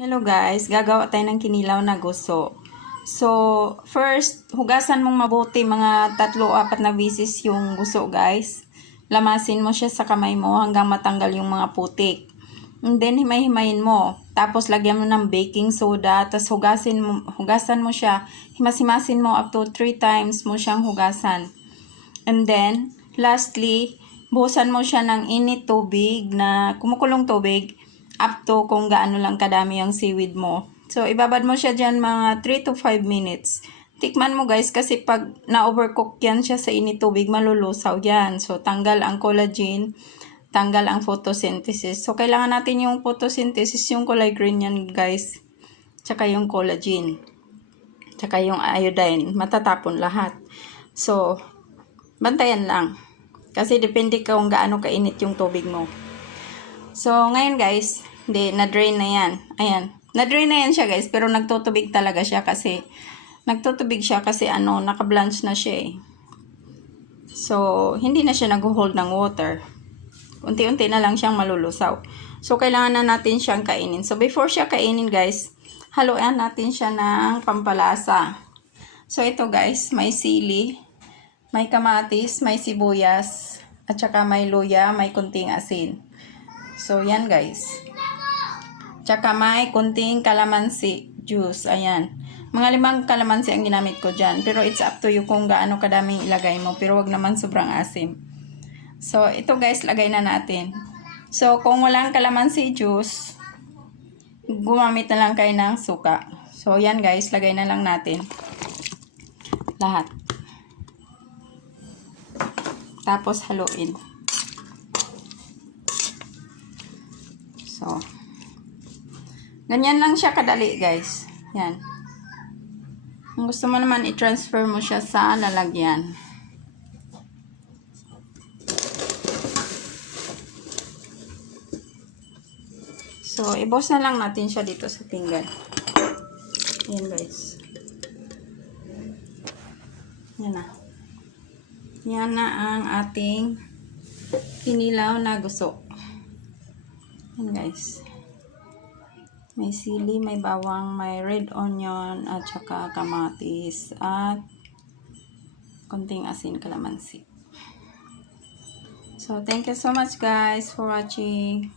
Hello guys, gagawa tayo ng kinilaw na guso. So, first, hugasan mong mabuti mga 3-4 na beses yung guso guys. Lamasin mo siya sa kamay mo hanggang matanggal yung mga putik. And then, himay-himayin mo. Tapos, lagyan mo ng baking soda. Tapos, hugasan mo siya. Himas-himasin mo up to 3 times mo siyang hugasan. And then, lastly, buhusan mo siya ng init tubig na kumukulong tubig up to kung gaano lang kadami yung seaweed mo. So, ibabad mo siya dyan mga 3 to 5 minutes. Tikman mo guys kasi pag na-overcook yan siya sa init tubig, malulusaw yan. So, tanggal ang collagen, tanggal ang photosynthesis. So, kailangan natin yung photosynthesis, yung kulay green yan guys. Tsaka yung collagen. Tsaka yung iodine. Matatapon lahat. So, bantayan lang. Kasi depende kung gaano kainit yung tubig mo. So, ngayon guys, na-drain na yan. Ayan. Na-drain na yan siya guys, pero nagtutubig talaga siya kasi, naka-blanch na siya eh. So, hindi na siya nag-hold ng water. Unti-unti na lang siyang malulusaw. So, kailangan na natin siyang kainin. So, before siya kainin guys, haluan natin siya ng pampalasa. So, ito guys, may sili, may kamatis, may sibuyas, at saka may luya, may kunting asin. So, yan guys. Tsaka may kunting kalamansi juice. Ayan. Mga 5 kalamansi ang ginamit ko dyan. Pero it's up to you kung gaano kadaming ilagay mo. Pero wag naman sobrang asim. So, ito guys, lagay na natin. So, kung walang kalamansi juice, gumamit na lang kayo ng suka. So, yan guys, lagay na lang natin. Lahat. Tapos, haluin. So, ganyan lang siya kadali guys. Yan. Kung gusto mo naman i-transfer mo siya sa lalagyan. So, ibos na lang natin siya dito sa pinggan. Yan guys. Yan na. Yan na ang ating kinilaw na guso. Yan guys. May sili, may bawang, may red onion, at saka kamatis, at konting asin, kalamansi. So, thank you so much guys for watching.